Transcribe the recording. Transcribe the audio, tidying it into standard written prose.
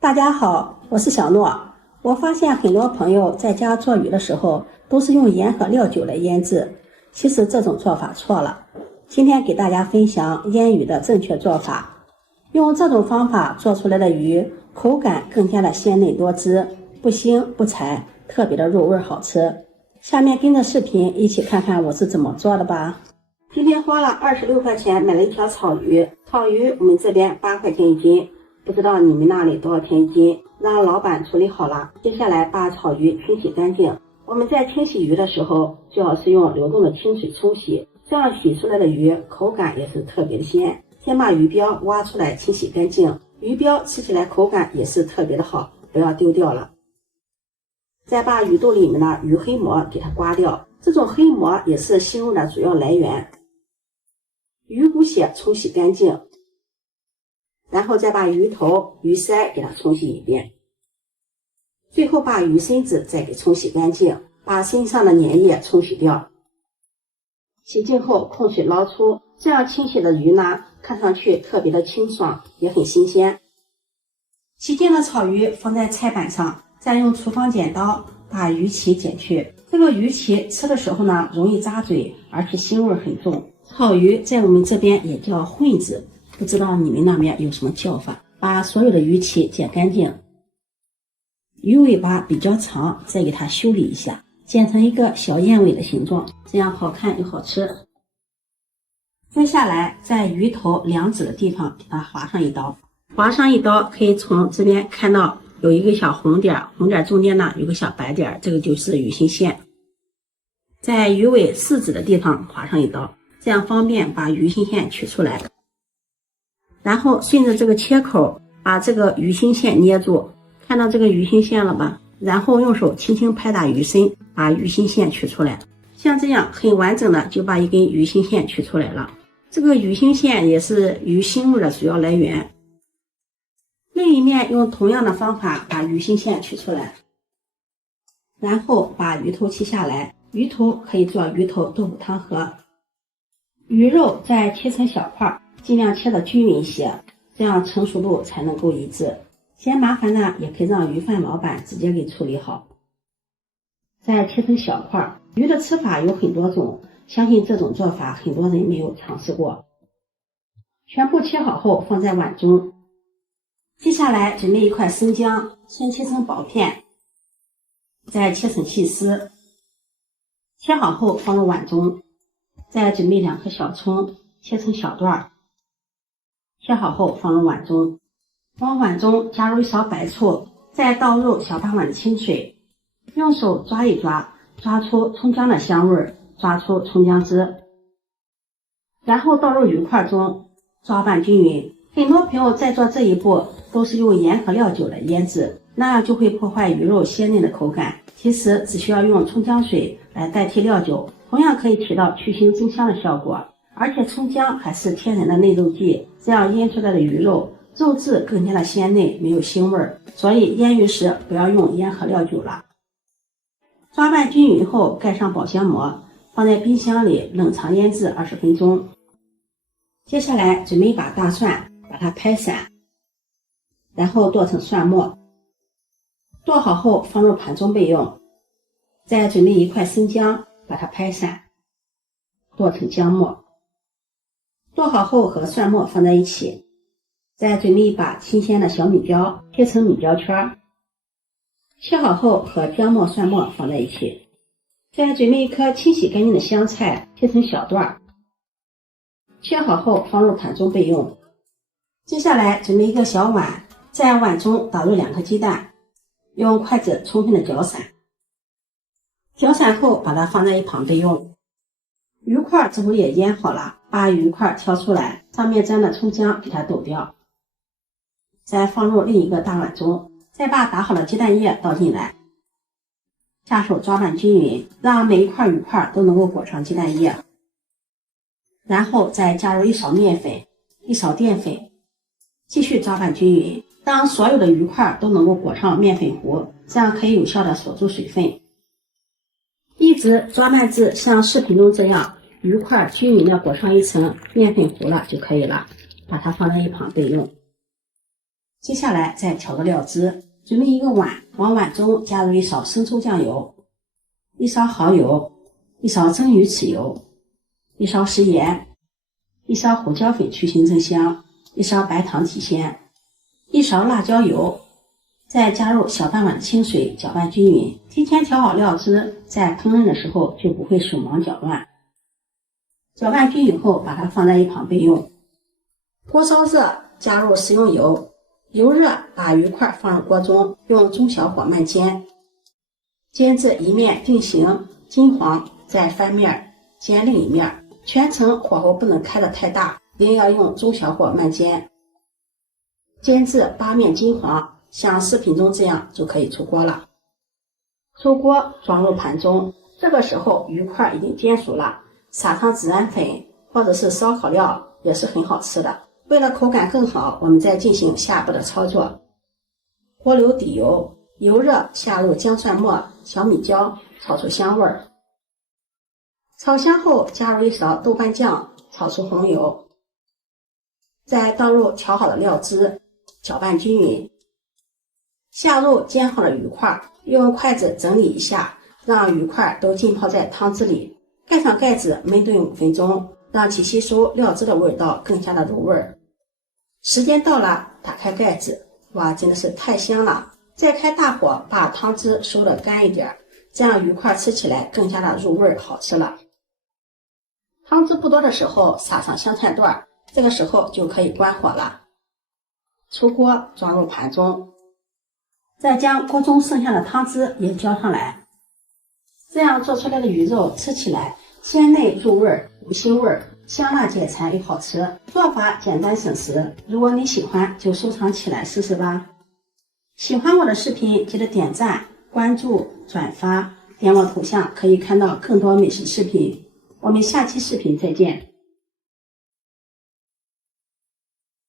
大家好，我是小诺。我发现很多朋友在家做鱼的时候都是用盐和料酒来腌制，其实这种做法错了。今天给大家分享腌鱼的正确做法。用这种方法做出来的鱼，口感更加的鲜嫩多汁，不腥不柴，特别的入味好吃。下面跟着视频一起看看我是怎么做的吧。今天花了26块钱买了一条草鱼，草鱼我们这边8块钱一斤。不知道你们那里多少钱一斤，让老板处理好了。接下来把草鱼清洗干净。我们在清洗鱼的时候，最好是用流动的清水冲洗，这样洗出来的鱼口感也是特别的鲜。先把鱼标挖出来清洗干净，鱼标吃起来口感也是特别的好，不要丢掉了。再把鱼肚里面的鱼黑膜给它刮掉，这种黑膜也是腥味的主要来源。鱼骨血冲洗干净。然后再把鱼头、鱼鳃给它冲洗一遍，最后把鱼身子再给冲洗干净，把身上的粘液冲洗掉。洗净后控水捞出，这样清洗的鱼呢，看上去特别的清爽，也很新鲜。洗净的草鱼放在菜板上，再用厨房剪刀把鱼鳍剪去。这个鱼鳍吃的时候呢，容易扎嘴，而且腥味很重。草鱼在我们这边也叫混子。不知道你们那边有什么叫法？把所有的鱼鳍剪干净，鱼尾巴比较长，再给它修理一下，剪成一个小燕尾的形状，这样好看又好吃。接下来在鱼头2指的地方给它划上一刀，划上一刀可以从这边看到有一个小红点，红点中间呢有个小白点，这个就是鱼心线。在鱼尾4指的地方划上一刀，这样方便把鱼心线取出来。然后顺着这个切口把这个鱼心线捏住，看到这个鱼心线了吧？然后用手轻轻拍打鱼身，把鱼心线取出来。像这样很完整的就把一根鱼心线取出来了。这个鱼心线也是鱼腥味的主要来源。另一面用同样的方法把鱼心线取出来，然后把鱼头切下来。鱼头可以做鱼头豆腐汤喝。鱼肉再切成小块，尽量切的均匀一些，这样成熟度才能够一致。嫌麻烦呢，也可以让鱼贩老板直接给处理好。再切成小块。鱼的吃法有很多种，相信这种做法很多人没有尝试过。全部切好后放在碗中。接下来准备一块生姜，先切成薄片，再切成细丝。切好后放入碗中。再准备2颗小葱，切成小段，切好后放入碗中。往碗中加入1勺白醋，再倒入小半碗的清水，用手抓一抓，抓出葱姜的香味，抓出葱姜汁，然后倒入鱼块中，抓拌均匀。很多朋友在做这一步都是用盐和料酒来腌制，那样就会破坏鱼肉鲜嫩的口感。其实只需要用葱姜水来代替料酒，同样可以起到去腥增香的效果。而且葱姜还是天然的嫩肉剂，这样腌出来的鱼肉肉质更加的鲜嫩，没有腥味。所以腌鱼时不要用盐和料酒了。抓拌均匀后盖上保鲜膜，放在冰箱里冷藏腌制20分钟。接下来准备一把大蒜，把它拍散，然后剁成蒜末。剁好后放入盘中备用。再准备1块生姜，把它拍散，剁成姜末。剁好后和蒜末放在一起。再准备一把新鲜的小米椒，切成米椒圈。切好后和姜末、蒜末放在一起。再准备1颗清洗干净的香菜，切成小段。切好后放入盘中备用。接下来准备一个小碗，在碗中打入2颗鸡蛋，用筷子充分的搅散。搅散后把它放在一旁备用。鱼块这会也腌好了，把鱼块挑出来，上面沾的葱姜给它抖掉，再放入另一个大碗中，再把打好的鸡蛋液倒进来，下手抓拌均匀，让每一块鱼块都能够裹上鸡蛋液。然后再加入1勺面粉、1勺淀粉，继续抓拌均匀，让所有的鱼块都能够裹上面粉糊，这样可以有效的锁住水分。一直抓拌至像视频中这样，鱼块均匀的裹上一层面粉糊了就可以了，把它放在一旁备用。接下来再调个料汁，准备一个碗，往碗中加入一勺生抽酱油，一勺蚝油，一勺蒸鱼豉油，一勺食盐，一勺胡椒粉去腥增香，一勺白糖提鲜，一勺辣椒油，再加入小半碗的清水，搅拌均匀。提前调好料汁，在烹饪的时候就不会手忙脚乱。搅拌均匀后，把它放在一旁备用。锅烧热，加入食用油，油热，把鱼块放入锅中，用中小火慢煎，煎至一面定型金黄，再翻面煎另一面，全程火候不能开得太大，一定要用中小火慢煎，煎至8面金黄，像视频中这样就可以出锅了。出锅装入盘中，这个时候鱼块已经煎熟了，撒上孜然粉或者是烧烤料也是很好吃的。为了口感更好，我们再进行下步的操作。锅留底油，油热下入姜蒜末、小米椒，炒出香味儿。炒香后加入一勺豆瓣酱，炒出红油，再倒入调好的料汁，搅拌均匀。下入煎好的鱼块，用筷子整理一下，让鱼块都浸泡在汤汁里，盖上盖子焖炖5分钟，让其吸收料汁的味道，更加的入味儿。时间到了，打开盖子，哇，真的是太香了！再开大火，把汤汁收得干一点，这样鱼块吃起来更加的入味好吃了。汤汁不多的时候，撒上香菜段，这个时候就可以关火了。出锅装入盘中，再将锅中剩下的汤汁也浇上来，这样做出来的鱼肉吃起来鲜嫩入味，无腥味，香辣解馋又好吃。做法简单省时，如果你喜欢就收藏起来试试吧。喜欢我的视频记得点赞、关注、转发，点我头像可以看到更多美食视频。我们下期视频再见。